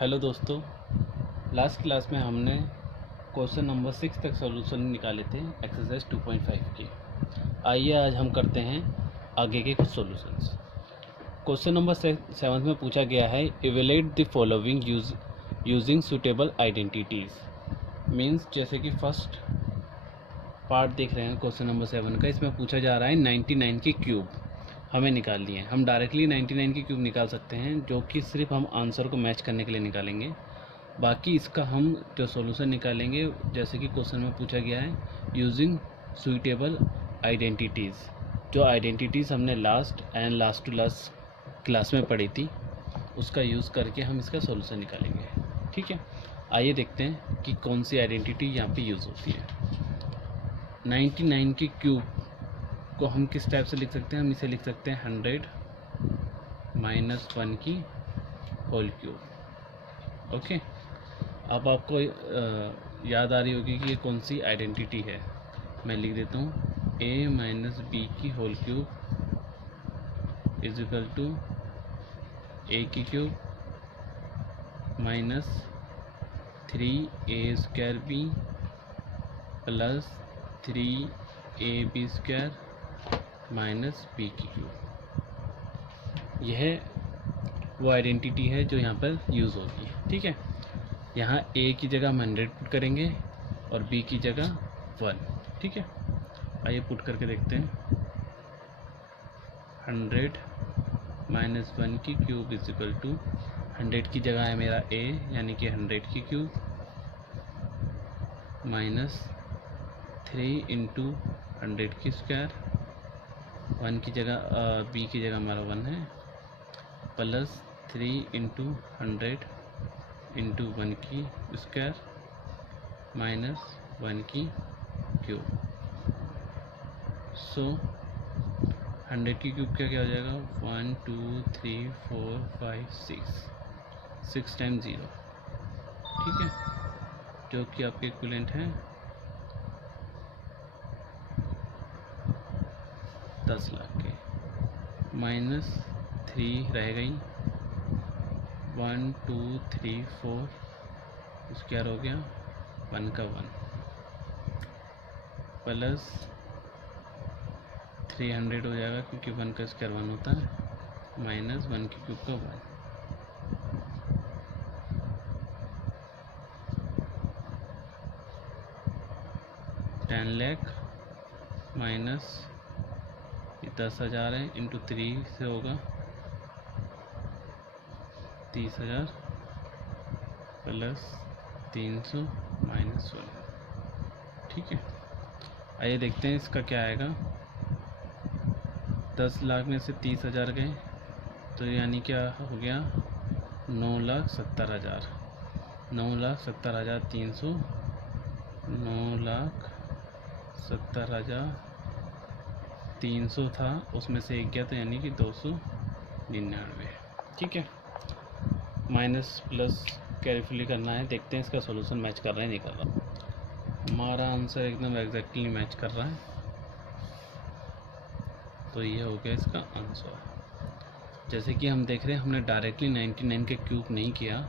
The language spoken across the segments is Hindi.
हेलो दोस्तों, लास्ट क्लास में हमने क्वेश्चन नंबर 6 तक सॉल्यूशन निकाले थे एक्सरसाइज 2.5 के। आइए आज हम करते हैं आगे के कुछ सॉल्यूशंस। क्वेश्चन नंबर 7 में पूछा गया है evaluate the following using suitable identities. Means जैसे कि फर्स्ट पार्ट देख रहे हैं क्वेश्चन नंबर 7 का, इसमें पूछा जा रहा है 99 की क्यूब हमें निकालनी है। हम डायरेक्टली 99 की क्यूब निकाल सकते हैं, जो कि सिर्फ हम आंसर को मैच करने के लिए निकालेंगे। बाकी इसका हम जो सॉल्यूशन निकालेंगे, जैसे कि क्वेश्चन में पूछा गया है यूजिंग सुइटेबल आइडेंटिटीज़, जो आइडेंटिटीज़ हमने लास्ट टू लास्ट क्लास में पढ़ी थी, उसका यूज़ करके हम इसका सॉल्यूशन निकालेंगे। ठीक है, आइए देखते हैं कि कौन सी आइडेंटिटी यहाँ पे यूज़ होती है। 99 की क्यूब को हम किस टाइप से लिख सकते हैं? हम इसे लिख सकते हैं 100 - 1 की होल क्यूब। ओके, अब आपको याद आ रही होगी कि ये कौन सी आइडेंटिटी है। मैं लिख देता हूँ a - b की whole cube is equal to a की cube minus 3a² plus 3ab² minus b की क्यूब। यह वो आइडेंटिटी है जो यहाँ पर यूज़ होगी। ठीक है, यहाँ a की जगह हम 100 पुट करेंगे और b की जगह 1। ठीक है, आइए पुट करके देखते हैं। 100 - 1 की क्यूब इज इक्वल टू 100 की जगह है मेरा a, यानी कि 100 की क्यूब माइनस 3 × 100 की स्क्वायर, 1 की जगह b की जगह हमारा 1 है, प्लस 3 × 100 × 1 की स्क्वायर माइनस 1 की क्यूब। सो 100 की क्यूब क्या हो जाएगा? 1 2 3 4 5 6 टाइम्स 0। ठीक है, जो कि आपके इक्विवेलेंट है 10 लाख के, माइनस 3 रह गई, 1 2 3 4 स्क्वायर हो गया 1 का 1, प्लस 300 हो जाएगा क्योंकि 1 का स्क्वायर 1 होता है, माइनस 1 की क्यूब का 1। 10 लाख माइनस 10,000 है इंटू 3 से होगा 30,000 प्लस 300 माइनस 1। ठीक है, आइए देखते हैं इसका क्या आएगा। 10 लाख में से 30,000 गए तो यानी क्या हो गया? 9,70,000। 9,70,300, 9,70,300 था, उसमें से एक गया तो यानी कि 299। ठीक है, माइनस प्लस केयरफुली करना है। देखते हैं इसका सॉल्यूशन मैच कर रहा है नहीं कर रहा। हमारा आंसर एकदम एग्जैक्टली मैच कर रहा है, तो ये हो गया इसका आंसर। जैसे कि हम देख रहे हैं, हमने डायरेक्टली 99 के क्यूब नहीं किया,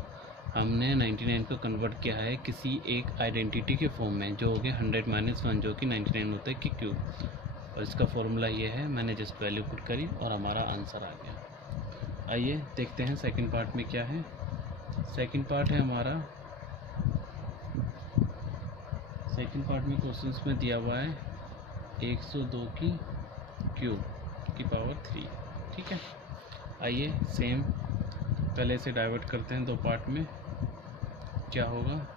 हमने 99 को कन्वर्ट किया है किसी एक आइडेंटिटी के फॉर्म में, जो हो गया 100 - 1, जो कि 99 होता है कि क्यूब। और इसका फॉर्मूला ये है, मैंने जस्ट वैल्यू पुट करी और हमारा आंसर आ गया। आइए देखते हैं सेकंड पार्ट में क्या है। सेकंड पार्ट है हमारा, सेकंड पार्ट में क्वेश्चंस में दिया हुआ है 102 की क्यूब की पावर 3। ठीक है, आइए सेम पहले से डाइवर्ट करते हैं दो पार्ट में। क्या होगा?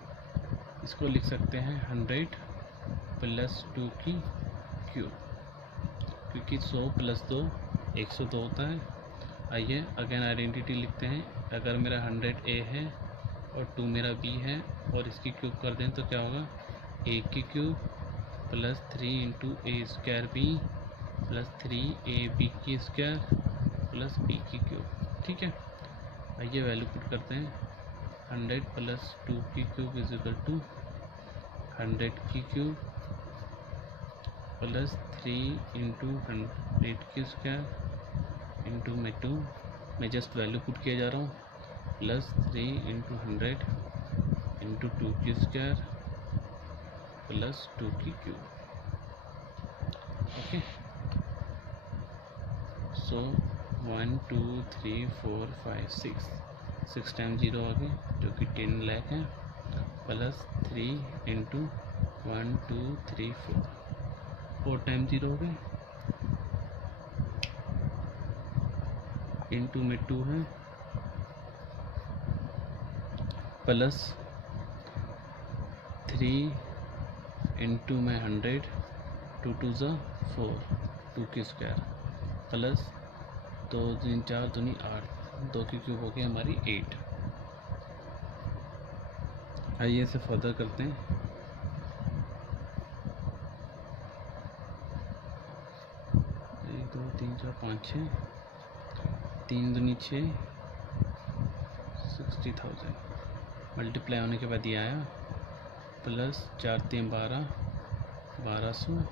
इसको लिख सकते हैं 100 + 2 की क्यूब, क्योंकि 100 + 2 102 होता है। आइए अगेन आइडेंटिटी लिखते हैं। अगर मेरा 100 a है और 2 मेरा b है और इसकी क्यूब कर दें तो क्या होगा? a की cube plus 3 × a² b plus 3ab की स्क्वायर प्लस b की क्यूब। ठीक है, आइए वैल्यू पुट करते हैं। 100 + 2 की क्यूब इज इक्वल टू 100 की क्यूब प्लस 3 × 100 की स्क्वायर इंटू में 2। मैं जस्ट वैल्यू पुट किया जा रहा हूँ। प्लस 3 इंटू 100 इंटू 2 की स्क्वायर प्लस 2 की क्यूब। ओके, सो 1 2 3 4 5 6 टाइम 0 आ गए जो कि 10 लाख है, प्लस 3 इंटू 1 2 3 4 टाइम 0 हो गए, इंटू में 2 है, प्लस 3 इंटू में 100 2 2 ज़ा 4 2 की स्क्वायर प्लस 2 3 4 दूनी 8 2 की क्यूब हो गई हमारी 8। आइए इसे फर्दर करते हैं। 1 2 3 4 5 6 3 दूनी 6 60,000 मल्टीप्लाई होने के बाद ये आया प्लस 4 3 12 1200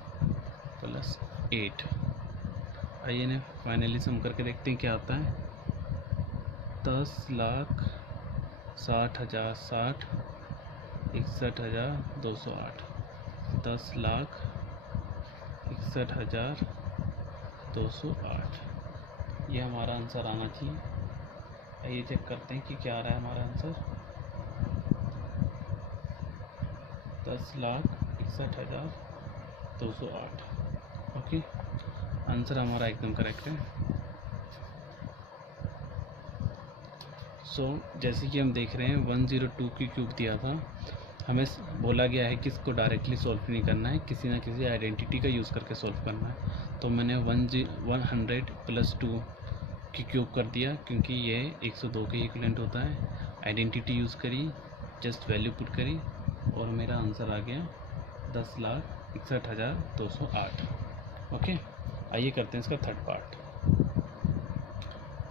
प्लस 8। आइए ने फाइनली सम करके देखते हैं क्या आता है। 10,60,060 61,208 10,61,208 ये हमारा आंसर आना चाहिए। आइए चेक करते हैं कि क्या आ रहा है हमारा आंसर। 10,61,208। ओके, आंसर हमारा एकदम करेक्ट है। सो जैसे कि हम देख रहे हैं 102 की क्यूब दिया था, हमें बोला गया है कि इसको डायरेक्टली सॉल्व नहीं करना है, किसी ना किसी आइडेंटिटी का यूज़ करके सॉल्व करना है। तो मैंने 100 प्लस 2 की क्यूब कर दिया क्योंकि ये 102 के इक्विवेलेंट होता है। आइडेंटिटी यूज़ करी, जस्ट वैल्यू पुट करी और मेरा आंसर आ गया 10,61,208। ओके, आइए करते हैं इसका थर्ड पार्ट।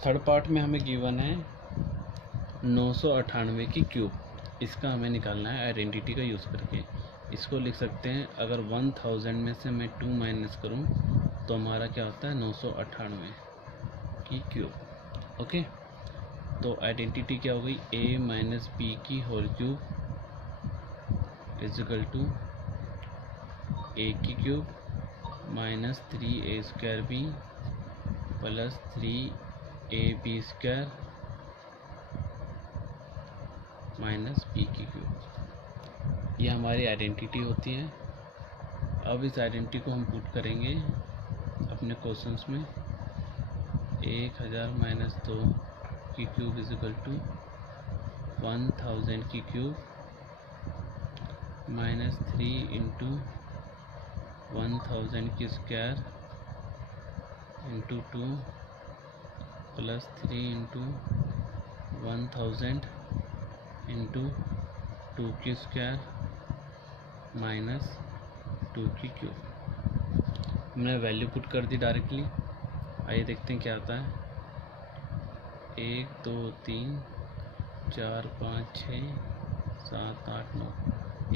थर्ड पार्ट में हमें गिवन है 998 की क्यूब, इसका हमें निकालना है आइडेंटिटी का यूज़ करके। इसको लिख सकते हैं, अगर 1000 में से मैं 2 माइनस करूं तो हमारा क्या होता है 998 की क्यूब। ओके, तो आइडेंटिटी क्या हो गई a माइनस बी की whole cube is equal to a की cube minus 3a² b plus 3ab² minus b की क्यूब। ये हमारी आइडेंटिटी होती है। अब इस आइडेंटिटी को हम पुट करेंगे अपने क्वेश्चंस में। 1000 माइनस 2 की क्यूब इज इक्वल टू 1000 की क्यूब माइनस 3 इंटू 1000 की square into 2 plus 3 into 1000 into 2 की स्क्वायर माइनस 2 की क्यूब। हमने वैल्यू पुट कर दी डायरेक्टली। आइए देखते हैं क्या आता है। 1 2 3 4 5 6 7 8 9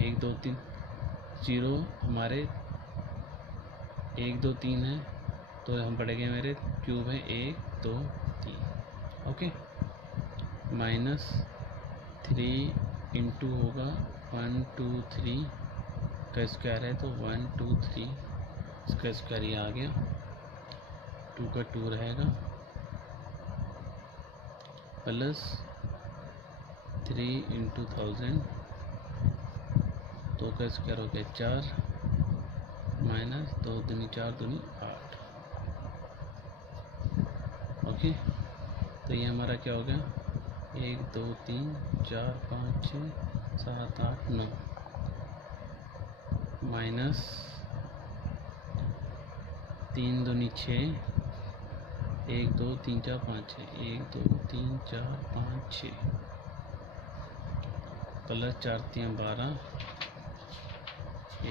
1 2 3 0 हमारे 1 2 3 है तो हम पढ़ेंगे मेरे क्यूब है 1 2 3। ओके, माइनस 3 इंटू होगा 1 2 3 का स्क्वायर है तो 1 2 3 इसका स्क्वायर ये आ गया, 2 का 2 रहेगा प्लस 3 इंटू 1000 2 का स्क्वायर हो गया 4 माइनस 2 दूनी 4 दूनी 8। ओके, तो ये हमारा क्या हो गया 1 2 3 4 5 6 7 8 9 माइनस 3 दूनी 6 1 2 3 4 5 6 1 2 3 4 5 6 प्लस 4 3 12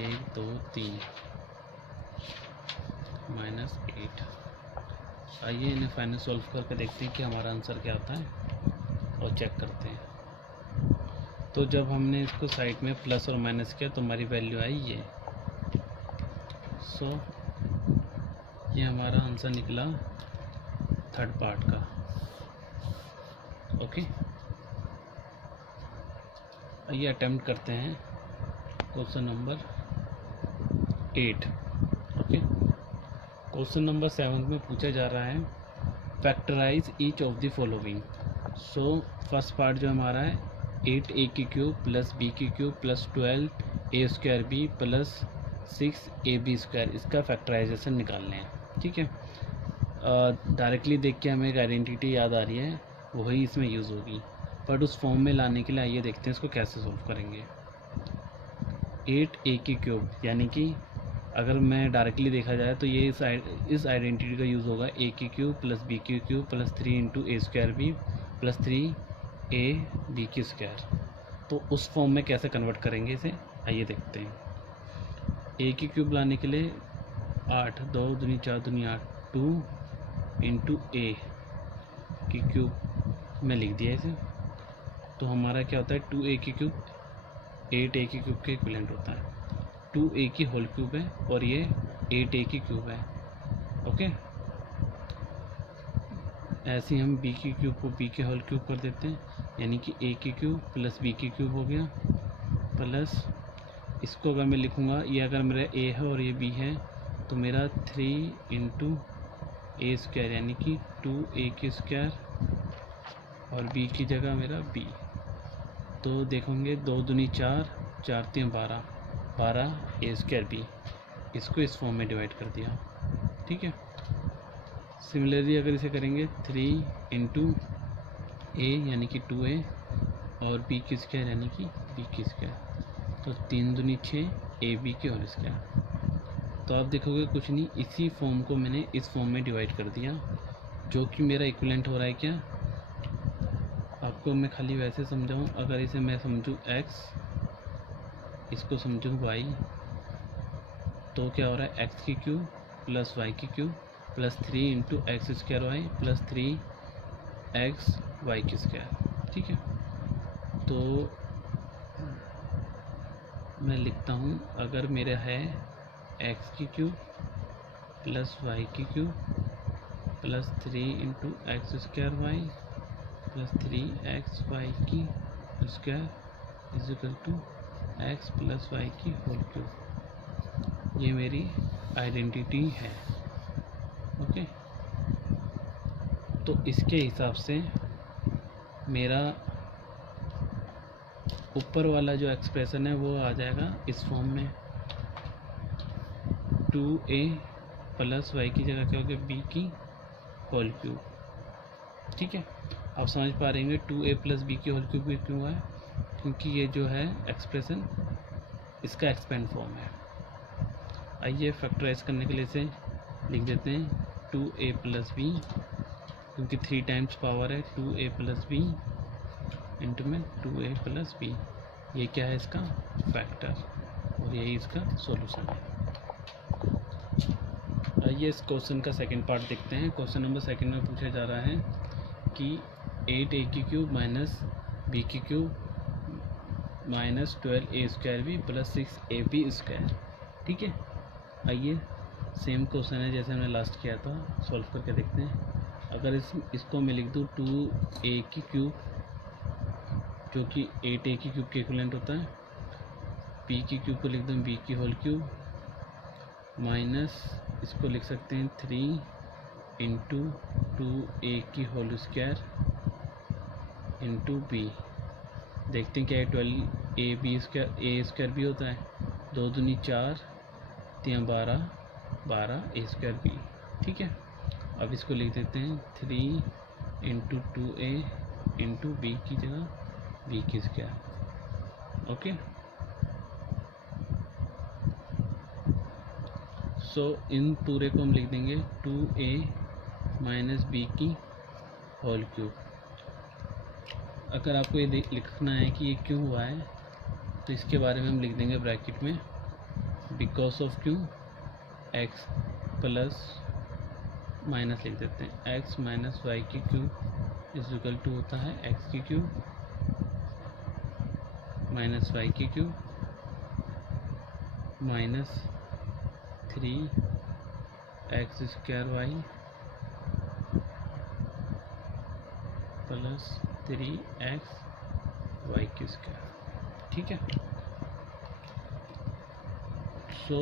1 2 3 माइनस 8। आइए इन्हें फाइनल सॉल्व करके देखते हैं कि हमारा आंसर क्या आता है और चेक करते हैं। तो जब हमने इसको साइड में प्लस और माइनस किया तो हमारी वैल्यू आई ये। सो ये हमारा आंसर निकला थर्ड पार्ट का। ओके, आइए अटेम्प्ट करते हैं question number 8। Okay, question number 7 में पूछा जा रहा है factorise each of the following. So first part जो हमारा है 8a की क्यूब प्लस b की cube plus 12a square b plus 6ab square, इसका फैक्टराइजेशन निकालने हैं। ठीक है, डायरेक्टली देख के हमें एक आइडेंटिटी याद आ रही है, वही इसमें यूज़ होगी, बट उस फॉर्म में लाने के लिए आइए देखते हैं इसको कैसे सॉल्व करेंगे। 8a की क्यूब यानी कि अगर मैं डायरेक्टली देखा जाए तो ये इस आइडेंटिटी का यूज़ होगा a की क्यूब प्लस b की cube plus 3 into a square b plus 3ab की स्क्वायर। तो उस फॉर्म में कैसे कन्वर्ट करेंगे इसे, आइए देखते हैं। a की क्यूब लाने के लिए 8, 2 दूनी 4 दूनी 8, 2 इंटू a की क्यूब में लिख दिया इसे। तो हमारा क्या होता है 2a की क्यूब 8a की क्यूब के इक्विवेलेंट होता है। 2a की होल क्यूब है और ये 8a की क्यूब है। ओके, ऐसे ही हम b की क्यूब को b के होल क्यूब कर देते हैं, यानी कि a की क्यूब प्लस b की क्यूब हो गया, प्लस इसको अगर मैं लिखूँगा, ये अगर मेरा a है और ये b है तो मेरा 3 इंटू a स्क्वायर यानी कि 2a की स्क्वायर और b की जगह मेरा b। तो देखोगे 2 दूनी 4, 4 3 12, 12 a स्क्वायर b, इसको इस फॉर्म में डिवाइड कर दिया। ठीक है, सिमिलरली अगर इसे करेंगे 3 इंटू a यानी कि 2a और b की स्क्वायर यानी कि b की स्क्वायर, तो 3 दूनी 6 ab की होल स्क्वायर। तो आप देखोगे कुछ नहीं, इसी फॉर्म को मैंने इस फॉर्म में डिवाइड कर दिया, जो कि मेरा इक्विवेलेंट हो रहा है क्या, आपको मैं खाली वैसे समझाऊं, अगर इसे मैं समझूं x, इसको समझूं y, तो क्या हो रहा है x की क्यूब प्लस y की cube plus 3 into x square y plus 3x y की स्क्वायर। ठीक है, तो मैं लिखता हूँ, अगर मेरा है x की क्यूब प्लस y की cube plus 3 into x square y plus 3x y की square is equal to x plus y की होल क्यूब, ये मेरी आइडेंटिटी है। ओके, तो इसके हिसाब से मेरा ऊपर वाला जो एक्सप्रेशन है वो आ जाएगा इस फॉर्म में, 2a प्लस y की जगह क्या होगी b की होल क्यूब। ठीक है, आप समझ पा रहे हैं 2a प्लस b की होल क्यूब क्यों है, क्योंकि ये जो है एक्सप्रेशन इसका एक्सपेंड फॉर्म है। आइए फैक्टराइज करने के लिए इसे लिख देते हैं 2a प्लस b, क्योंकि 3 टाइम्स पावर है 2a प्लस b इंटू में 2a प्लस b, ये क्या है इसका फैक्टर और यही इसका सॉल्यूशन है। आइए इस क्वेश्चन का सेकंड पार्ट देखते हैं। क्वेश्चन नंबर 2 में पूछा जा रहा है कि 8a की क्यूब माइनस b की cube minus 12a square b plus 6ab square. ठीक है, आइए सेम क्वेश्चन है जैसे हमने लास्ट किया था, सॉल्व करके देखते हैं। अगर इसको मैं लिख दूँ 2a की क्यूब जो कि 8a की क्यूब के इक्विवेलेंट होता है, b की क्यूब को लिख दूँ b की होल क्यूब माइनस इसको लिख सकते हैं 3 इंटू 2a की होल स्क्वायर इंटू b। देखते हैं क्या है 12ab स्क्वायर a स्क्वायर भी होता है, 2 दूनी 4 3 12, 12 a स्क्वायर b। ठीक है, अब इसको लिख देते हैं 3 इंटू 2a इंटू b की जगह b की स्क्वायर। ओके, सो इन पूरे को हम लिख देंगे 2a माइनस b की होल क्यूब। अगर आपको ये लिखना है कि ये क्यों हुआ है तो इसके बारे में हम लिख देंगे ब्रैकेट में because of cube x plus minus लिख देते हैं x माइनस वाई की क्यूब इज इक्वल टू होता है x की क्यूब माइनस वाई की cube minus 3x square y plus 3x y की स्क्वायर। ठीक है। सो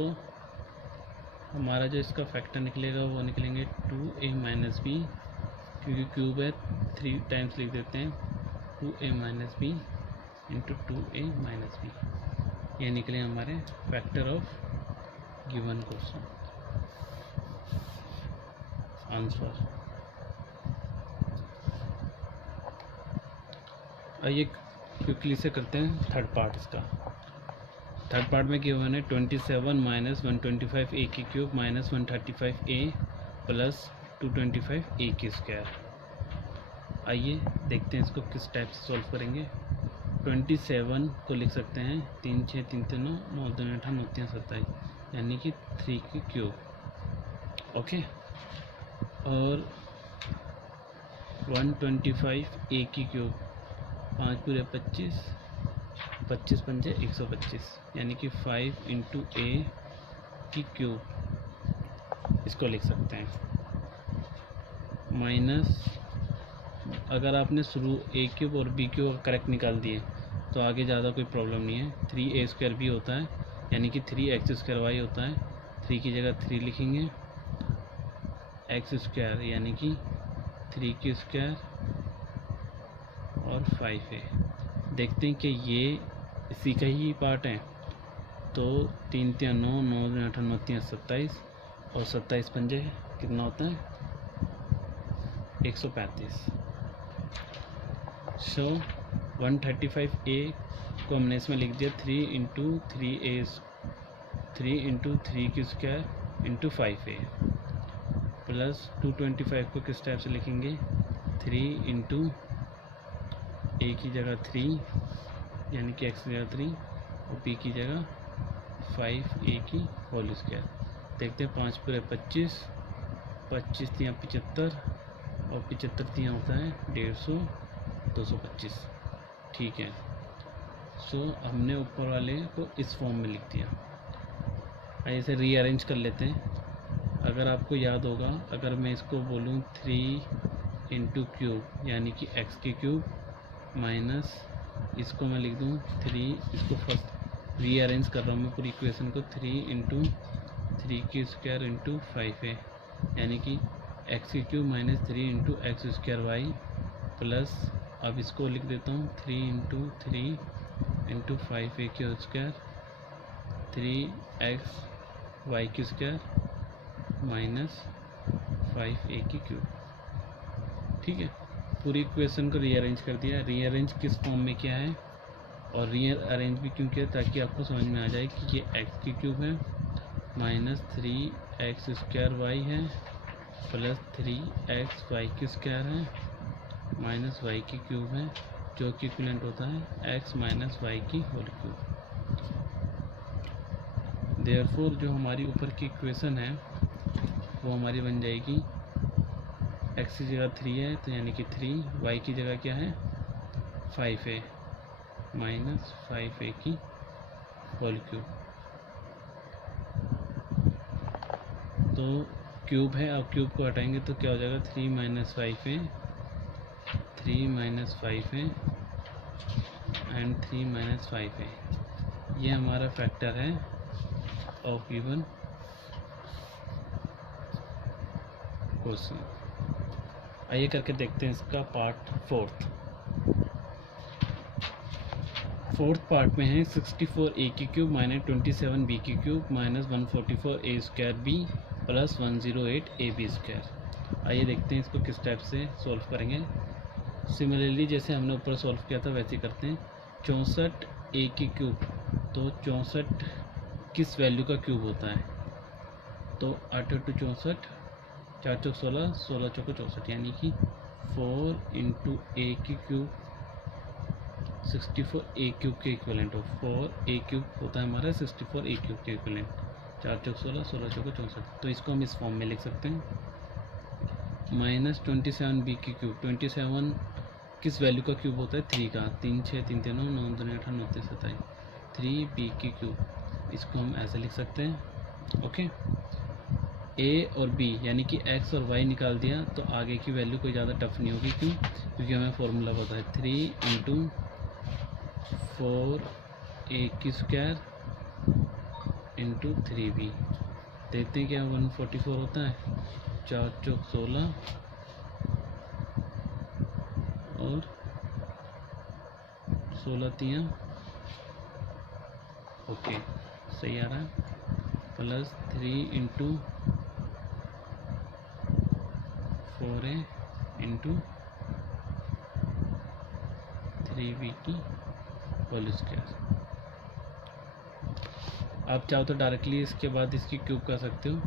हमारा जो इसका फैक्टर निकलेगा वो निकलेंगे 2a माइनस बी, क्योंकि क्यूब है 3 टाइम्स लिख देते हैं, 2a minus b into 2a minus b. ये निकले हमारे factor of given question answer. आइए क्विकली से करते हैं थर्ड पार्ट इसका। थर्ड पार्ट में गिवन है 27 माइनस 125 ए की cube minus 135 a plus 225 a की स्क्वायर। आइए देखते हैं इसको किस टाइप से सॉल्व करेंगे। 27 को लिख सकते हैं 3 6 3 3 9 9 2 8 9 3 27, यानी कि 3 की क्यूब। ओके, और 125 ए की क्यूब, 5 पूरे 25, 25 पंजे 125, यानी कि 5 इंटू ए की क्यूब इसको लिख सकते हैं। माइनस, अगर आपने शुरू ए क्यूब और बी क्यूब करेक्ट निकाल दिए तो आगे ज़्यादा कोई प्रॉब्लम नहीं है। 3a स्क्वायर भी होता है, यानी कि 3x स्क्वायर वाई होता है। 3 की जगह 3 लिखेंगे, x स्क्वायर यानी कि 3 की स्क्वायर और 5a। देखते हैं कि ये इसी का ही पार्ट है। तो 3 3 9 9 8 9 3 27 और 27 पंजे कितना होता है 135। सो 135a को हमने इसमें लिख दिया 3 इंटू 3 की स्क्वायर इंटू 5a प्लस 225 को किस टाइप से लिखेंगे 3 इंटू a की जगह 3 यानी कि x की जगह 3 और b की जगह 5a की होल स्क्वायर। देखते हैं 5 पूरे 25, 25 तियाँ 75 और 75 तियाँ होता है 150, 225। ठीक है। सो हमने ऊपर वाले को इस फॉर्म में लिख दिया। आइए इसे रीअरेंज कर लेते हैं। अगर आपको याद होगा, अगर मैं इसको बोलूँ 3 इंटू क्यूब यानी कि x की क्यूब माइनस इसको मैं लिख दूँ 3, इसको फर्स्ट रीअरेंज कर रहा हूँ मैं पूरी इक्वेशन को, 3 इंटू 3 की स्क्वायर इंटू 5a यानी कि x की cube minus 3 into x square y plus, अब इसको लिख देता हूँ 3 इंटू 3 इंटू 5a की होल स्क्वायर 3x वाई की स्क्वायर माइनस 5a की क्यूब। ठीक है, पूरी इक्वेशन को रीअरेंज कर दिया। रीअरेंज किस फॉर्म में किया है और रीअरेंज भी क्यों किया, ताकि आपको समझ में आ जाए कि ये x की क्यूब है माइनस 3x स्क्वायर वाई है प्लस 3x वाई की स्क्वायर है माइनस y की क्यूब है, जो कि इक्विवेलेंट होता है x माइनस वाई की होल क्यूब। देयरफॉर जो हमारी ऊपर की इक्वेशन है वो हमारी बन जाएगी x की जगह 3 है तो यानी कि 3, y की जगह क्या है 5a माइनस 5a की होल क्यूब। तो क्यूब है, अब क्यूब को हटाएंगे तो क्या हो जाएगा 3 minus 5a, 3 minus 5a and 3 minus 5a। ये हमारा फैक्टर है ऑफ गिवन क्वेश्चन। आइए करके देखते हैं इसका पार्ट फोर्थ पार्ट में है 64a की क्यूब माइनस 27b की cube minus 144a square b plus 108ab square. आइए देखते हैं इसको किस टाइप से सॉल्व करेंगे। सिमिलरली जैसे हमने ऊपर सॉल्व किया था वैसे ही करते हैं। 64a की क्यूब, तो 64 किस वैल्यू का क्यूब होता है, तो 8 8 64, 4 चौक 16, 16 चौक 64, यानी कि 4 इंटू a की क्यूब 64a क्यूब के इक्विवेलेंट हो। 4a क्यूब होता है हमारा 64a क्यूब के इक्विवेलेंट, 4 चौक 16, 16 चौक 64। तो इसको हम इस फॉर्म में लिख सकते हैं। माइनस 27b की क्यूब, 27 किस वैल्यू का क्यूब होता है 3 का, 3 6 3 3 9 9 2 8 9 3 27, 3b की क्यूब, इसको हम ऐसे लिख सकते हैं। ओके, a और b यानी कि x और y निकाल दिया तो आगे की वैल्यू कोई ज़्यादा टफ नहीं होगी। क्यों? क्योंकि हमें फॉर्मूला पता है 3 इंटू 4 ए की स्क्वायर इंटू 3b। देखते हैं क्या 144 होता है। 4 चौक 16 और 16 तियाँ ओके सही आ रहा है। Plus 3 into 4a into 3b की होल स्क्वायर। आप चाहो तो डायरेक्टली इसके बाद इसकी क्यूब कर सकते हो,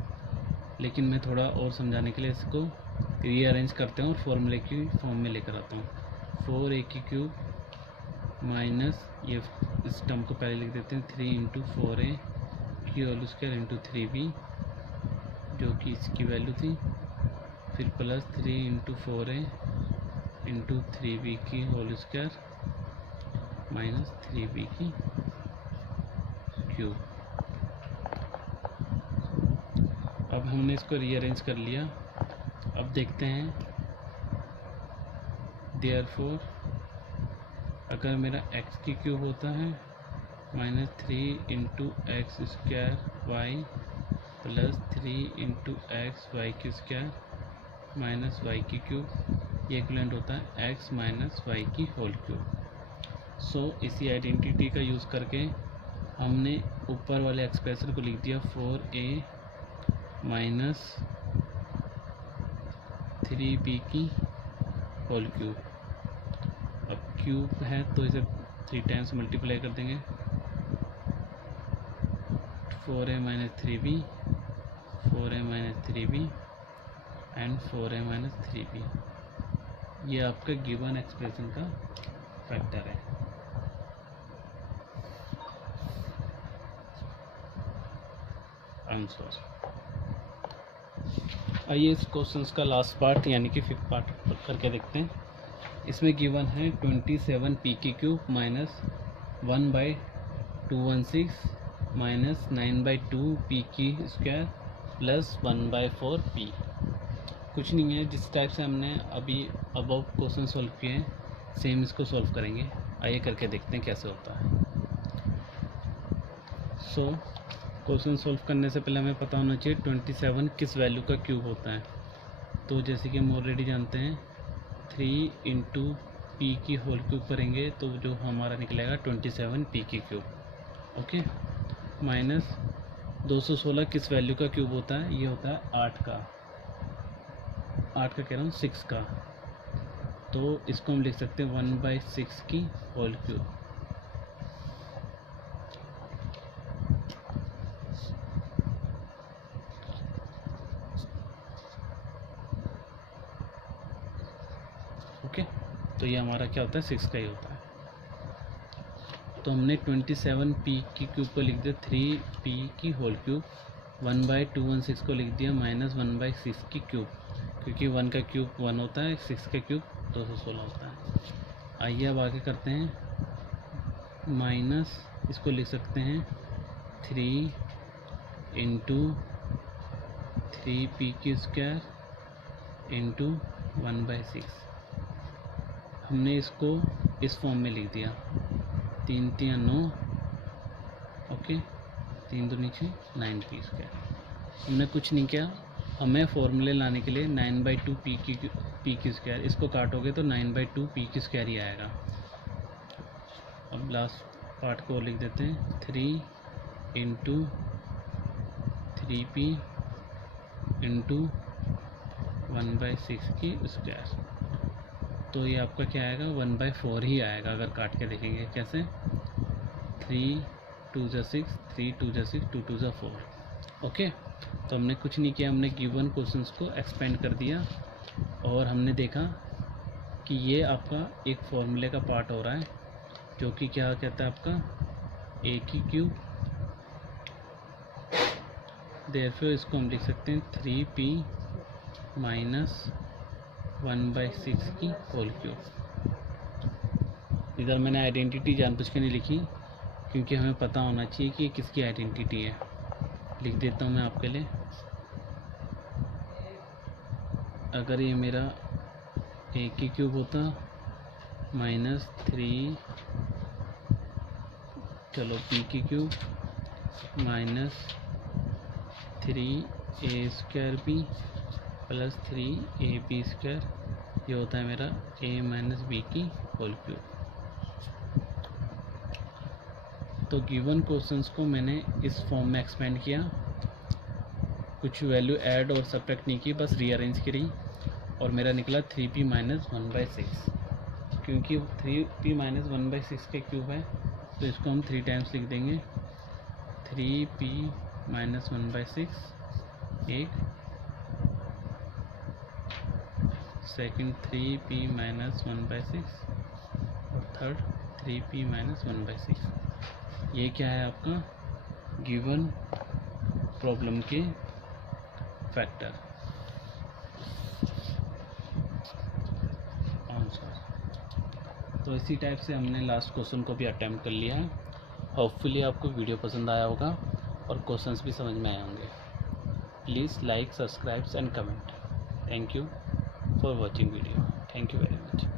लेकिन मैं थोड़ा और समझाने के लिए इसको रीअरेंज करते हैं और फॉर्मूले की फॉर्म में लेकर आता हूँ। 4a की क्यूब माइनस ये इस टर्म को पहले लिख देते हैं 3 इंटू 4a की होल स्क्वायर इंटू 3b जो कि इसकी वैल्यू थी, फिर plus 3 into 4a into 3b की होल स्क्वायर माइनस 3b की क्यूब। अब हमने इसको रीअरेंज कर लिया। अब देखते हैं देयरफॉर अगर मेरा x की क्यूब होता है minus 3 into x square y plus 3 into x y की स्क्वायर माइनस वाई की क्यूब, ये इक्वलेंट होता है x माइनस वाई की होल क्यूब। सो इसी आइडेंटिटी का यूज़ करके हमने ऊपर वाले एक्सप्रेशन को लिख दिया 4a माइनस 3b की होल क्यूब। अब क्यूब है तो इसे 3 टाइम्स मल्टीप्लाई कर देंगे। 4a minus 3b 4a minus 3b and 4a minus 3b। ये आपका गिवन एक्सप्रेशन का फैक्टर है। आंसर। आइए इस क्वेश्चंस का लास्ट पार्ट यानी कि 5th पार्ट करके देखते हैं। इसमें गिवन है 27 पी की क्यूब माइनस 1/216 माइनस 9/2 पी की स्क्वायर प्लस 1/4 पी। कुछ नहीं है, जिस टाइप से हमने अभी अबव क्वेश्चन सॉल्व किए हैं सेम इसको सॉल्व करेंगे। आइए करके देखते हैं कैसे होता है। सो क्वेश्चन सॉल्व करने से पहले हमें पता होना चाहिए 27 किस वैल्यू का क्यूब होता है। तो जैसे कि हम ऑलरेडी जानते हैं 3 इंटू पी की होल क्यूब करेंगे तो जो हमारा निकलेगा 27 पी की क्यूब। ओके माइनस 216 किस वैल्यू का क्यूब होता है, ये होता है 8 का कह रहा हूँ 6 का। तो इसको हम लिख सकते हैं 1/6 की होल क्यूब। ओके तो ये हमारा क्या होता है 6 का ही होता है। तो हमने 27 पी की क्यूब को लिख दिया 3 पी की होल क्यूब, 1/216 को लिख दिया माइनस 1/6 की क्यूब, क्योंकि 1 का क्यूब 1 होता है, 6 का क्यूब 216 होता है। आइए अब आगे करते हैं। माइनस इसको लिख सकते हैं 3 इंटू 3p की स्क्वायर इंटू 1/6। हमने इसको इस फॉर्म में लिख दिया 3 3 9 ओके 3 2 नीचे 9p स्क्वायर। हमने कुछ नहीं किया, हमें फॉर्मूले लाने के लिए 9/2 पी की स्क्वायर, इसको काटोगे तो 9/2 पी की स्क्वायर ही आएगा। अब लास्ट पार्ट को लिख देते हैं 3 इंटू 3p इंटू 1/6 की स्क्वायर। तो ये आपका क्या आएगा 1/4 ही आएगा अगर काट के देखेंगे। कैसे 3 2 जा 6 3 2 जा 6 2 2 जा 4। ओके तो हमने कुछ नहीं किया, हमने गिवन क्वेश्चंस को एक्सपेंड कर दिया और हमने देखा कि ये आपका एक फॉर्मूले का पार्ट हो रहा है जो कि क्या कहता है आपका ए की क्यूब। देयरफॉर इसको हम लिख सकते हैं 3p माइनस 1/6 की होल क्यूब। इधर मैंने आइडेंटिटी जानबूझ के नहीं लिखी क्योंकि हमें पता होना चाहिए कि किसकी आइडेंटिटी है। लिख देता हूँ मैं आपके लिए। अगर ये मेरा ए की क्यूब होता माइनस 3 चलो पी की cube minus 3a² plus 3ab², ये होता है मेरा a माइनस बी की होल क्यूब। तो गिवन क्वेश्चंस को मैंने इस फॉर्म में एक्सपेंड किया, कुछ वैल्यू ऐड और सब्ट्रैक्ट नहीं की, बस रीअरेंज करी और मेरा निकला 3p माइनस 1/6। क्योंकि 3p माइनस 1/6 के क्यूब है तो इसको हम 3 टाइम्स लिख देंगे। 3p माइनस 1/6 एक, सेकंड 3p माइनस 1/6 और थर्ड 3p माइनस 1/6। ये क्या है आपका गिवन प्रॉब्लम के फैक्टर आंसर। तो इसी टाइप से हमने लास्ट क्वेश्चन को भी अटेम्प्ट कर लिया है। होपफुली आपको वीडियो पसंद आया होगा और क्वेश्चंस भी समझ में आए होंगे। Please like, subscribe and comment. Thank you for watching video. Thank you very much.